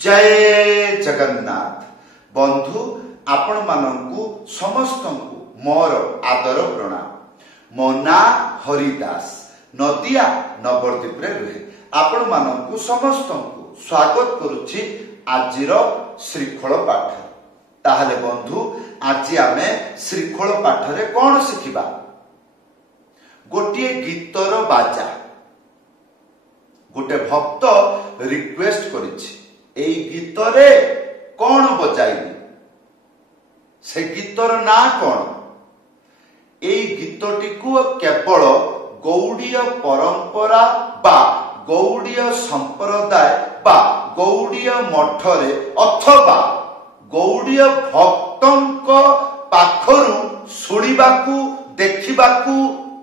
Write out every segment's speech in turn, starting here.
जय जगन्नाथ बंधु आपण मानंकु समस्तंकु मोर आदर प्रणाम। मो ना हरिदास नदिया नवरदीप रे रुहे आपण मानंकु समस्तंकु स्वागत करुछि आजिर श्रीखोल पाठ। ताहले बंधु आज आमे श्रीखोल पाठ रे कोन शिखिबा? गोटिए गीतर बाजा गोटे भक्त रिक्वेस्ट करिछि एई गीतरे कौन बजाइबी से गीतर ना कौन? एई गीतटी को केवल गौड़ीय परंपरा बा गौड़ीय संप्रदाय बा गौड़ीय मठरे अथवा गौड़ीय भक्तंक पाखरु सुनिबाकू देखिबाकू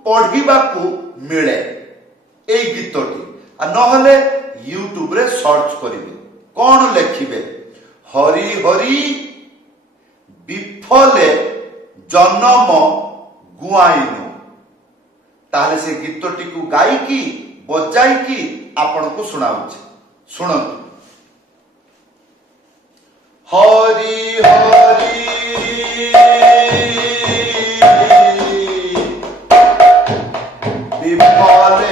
पढ़िबाकू मिले। एई गीतटी नहले यूट्यूब रे सर्च करिबे कौन लेखिबे हरि हरि विफले जन्म गुआइनु। ताहले से गीतटी को गायकी बजाइकी आपण को सुनाउछि सुनंतु। हरि हरि विफले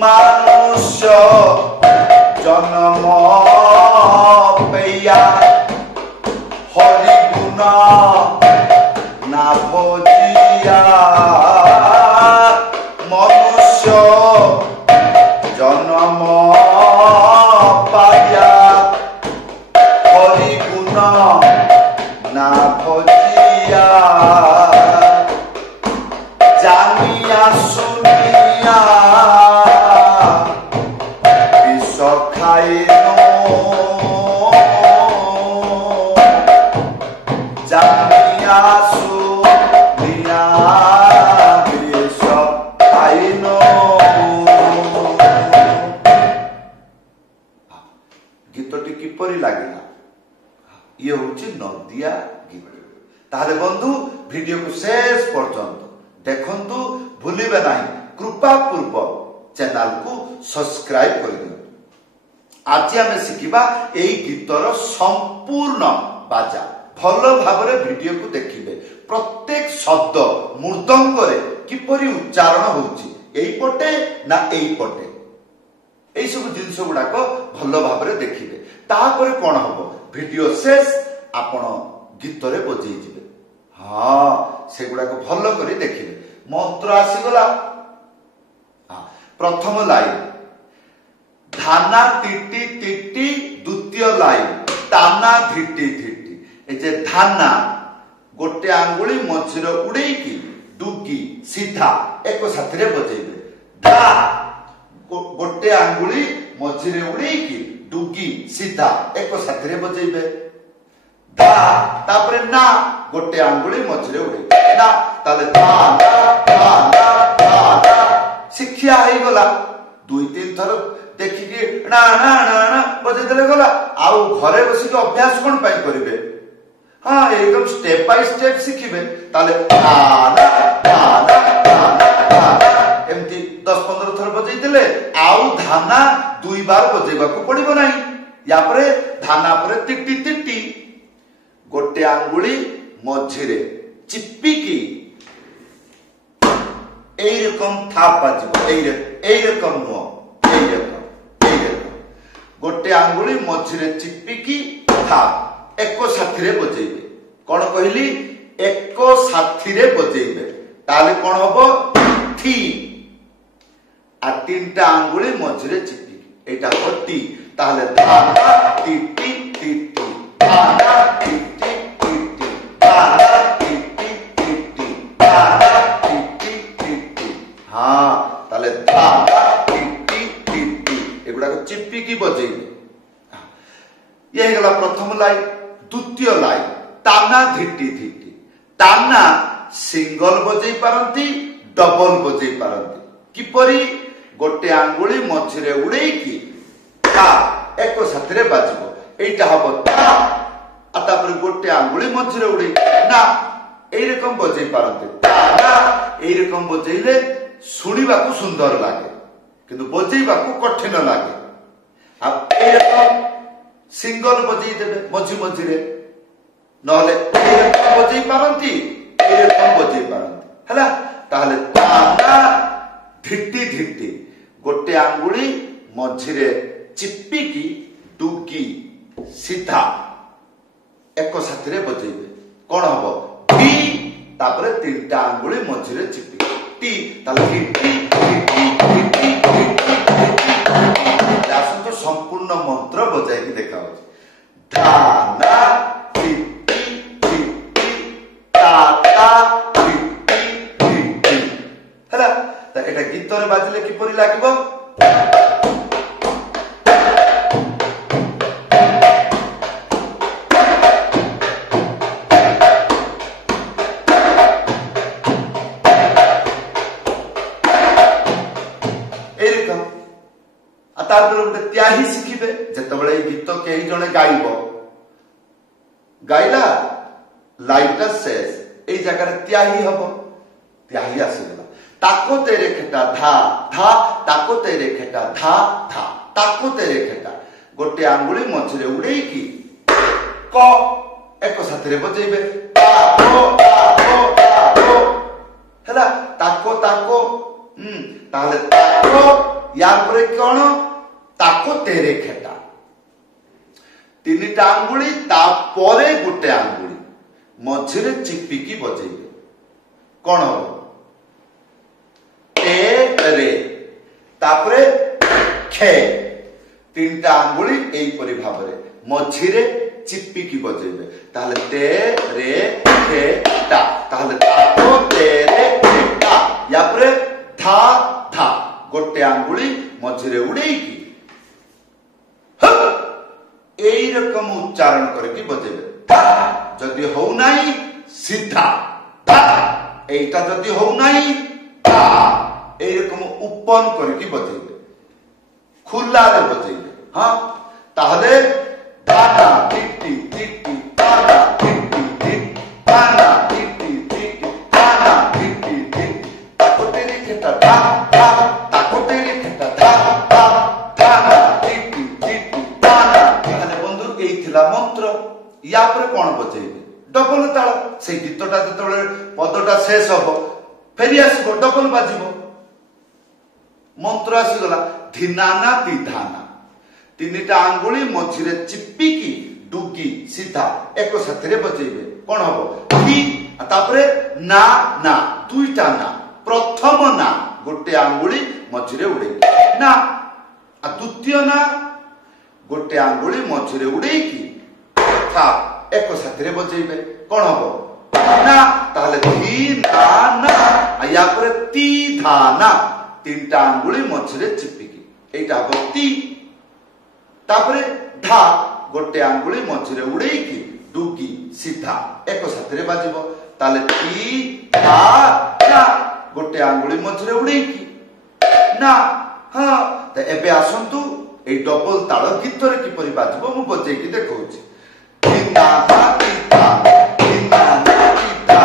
मनुष्य जन्म पैया हरि गुण ना भजिया। मनुष्य जन्म पाया हरि गुण ना भजिया। जानिया सुनिया जानिया सुनिया विष खाइनो। गीतटी किपरि लागिला? ये होची नदिया गीत। ताहले बंधु वीडियो को शेष पर्यंत देखंतु भूलिबे नाही। कृपा पूर्वक चैनल को सब्सक्राइब कर दियंतु। आज आमे शिखिबा एई गीतर संपूर्ण बाजा भल भाबरे वीडियो को देखिबे। प्रत्येक शब्द मृदंग रे किपरि उच्चारण होउची एई पटे ना एई पटे एई सब जिंस गुडा को भल भाबरे देखिबे। तापर कोन हबो वीडियो शेष आपण गीतरे बजै जिवे। हां से गुडा को भल करी देखिबे। मंत्र आसी गला। प्रथम लाइन धाना तिटी तिटी द्वितीय लाइन ताना धिटी धिटी। ए जे धाना गोटे आंगुली मझिर उड़ेकी डुगी सीधा एक साथी रे बजेबे। धा गोटे आंगुली मझिर उड़ेकी डुगी सीधा एक साथी रे बजेबे। धा तापरे ना गोटे आंगुली मझिर उड़े ना ताले धा धा धा धा शिक्षा आइ गला। दुई तीन थर देखिए ना ना ना ना बजे देले गला। आउ घरे बसी के अभ्यास कोन पाई करिवे? हां एकदम स्टेप बाय स्टेप शिखिबे। ताले ना ना ना एमती 10-15 थर बजे देले आउ धाना दुई बार बजेबा को पड़िबो नाही। या परे धाना परे टिटी टिटी गोटे आंगुली मझिरे चिप्पिकी एई रकम थाप बाजिबो। एई रकम नो गोटे आंगुली मझिरे चिप्पिकी थाप एक साथी रे बजेइबे। कोन कहली? एक साथी रे बजेइबे। ताले कोन हबो? थी आ तीनटा आंगुली मझिरे चिप्पिकी एटा हो टी। ताले धाना टिटी टिटी धाना टिटी टिटी धाना टिटी टिटी धाना टिटी टिटी। हां ताले धाना टिटी टिटी एगुडा को चिप्पिकी बजेइबे। ये गला प्रथम लाइन। द्वितीय लाइन ताना धिट्टी धिट्टी ताना सिंगल बजै पारंती डबल बजै पारंती किपरि गोटे आंगुली मझिरे उड़ेकी ता एक साथरे बाजिबो एटा हबो ता तापर गोटे आंगुली मझिरे उड़े ना एई रकम बजै पारंती ताना एई रकम बजैले सुनिबाकू सुंदर लागे किंतु बजैबाकू कठिन लागे आ एई रकम सिंगल बजै देबे मझि मझिरे नहले एई रकम बजै पारंती एई रकम बजै पारंती हला ताहले ताना धिट्टी धिट्टी गोटे आंगुली मझिरे चिप्पिकी डुगी सीधा एक साथरे बजेबे कोन हबो टी तापरे तीनटा आंगुली मझिरे चिप्पी टी ताले टी आसन तो संपूर्ण मंत्र बजाई के देखा हो धाना टिटी टिटी ताता टिटी टिटी हला त एटा गीत रे बाजिले किपरि लागिबो गोटे त्याही शिखिबे जेतबेले गीत केही जने गाइबो गाइला लाइटा शेष एई जगह त्याही हबो त्याही आसीगला ताको तेरे खेटा धा धा ताको तेरे खेटा धा धा ताको तेरे खेटा गोटे आंगुली मझिरे उड़ेकी क एक साथरे बजेबे ताको ताको ताको हला ताको ताको ताले ताको या परे कोन ताको तेरे खेटा तीनटा आंगुली तापरे गोटे आंगुली मझिरे चिप्पिकी बजेबे कोन हो टे रे तापरे खे तीनटा आंगुली एई परि भाबरे मझिरे चिप्पिकी बजेबे ताले टे रे खे टा ताले ताको तेरे खेटा या परे धा धा गोटे आंगुली मझिरे उड़ेकी एई रकम उच्चारण करके बजेबे जदि हो नाही सीधा धा एटा जदि हो नाही ता एई रकम ओपन करके बजेबे खुला रे बजेबे हां ताहले दादा टिटी टिटी दादा टिटी टिटी दादा टिटी टिटी दादा टिटी टिटी ताको तेरे खेता धा धा ताको तेरे खेता धा धा दादा टिटी टिटी दादा ताहले बंधु एई थिला मंत्र या पर कोन बजेबे डबल ताल से गीतटा जतबेले पदटा शेष हबो फेरि आसीबो डबल बाजिबो मंत्र आसीगला धिनाना तिधाना तीनटा आंगुली मझिरे चिप्पिकी डुगी सीधा एक साथरे बजेबे कोन हबो ती तापरे ना ना दुईटा ना प्रथम ना गोटे आंगुली मझिरे उड़े ना आ द्वितीय ना गोटे आंगुली मझिरे उड़ेकी था एक साथरे बजेबे कोन हबो ना ताहले धी ना ना या परे ती धाना तीनटा आंगुली मझिरे चिप्पिकी एटा हबो ती तापरे धा गोटे आंगुली मझिरे उड़ेकी डुगी सीधा एक साथरे बाजिबो ताले ती धा ना गोटे आंगुली मझिरे उड़ेकी ना हां त एबे आसंतु ए डबल ताल गीत रे किपरि बाजिबो मु बजेई कि देखौछि ता ता ता ता ता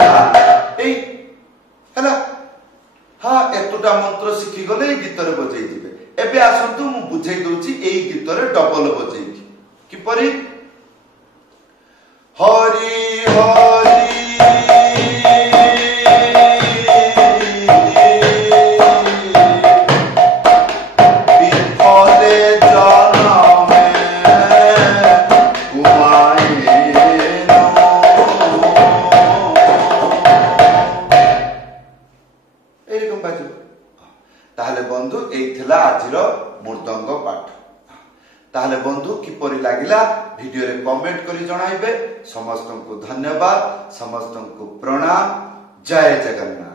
ता ए हला हां एतुटा मंत्र सिखि गले गीत रे बजेई दिबे एबे आसंतु मु बुझेई दउछि एई गीत रे डबल बजेई किपरि हरि हरि ताहले बंधु एइथिला आजिर मृदंग पाठ ताहले बंधु किपरि लागिला वीडियो रे कमेंट करी जणाइबे समस्त को धन्यवाद समस्त को प्रणाम जय जगन्नाथ।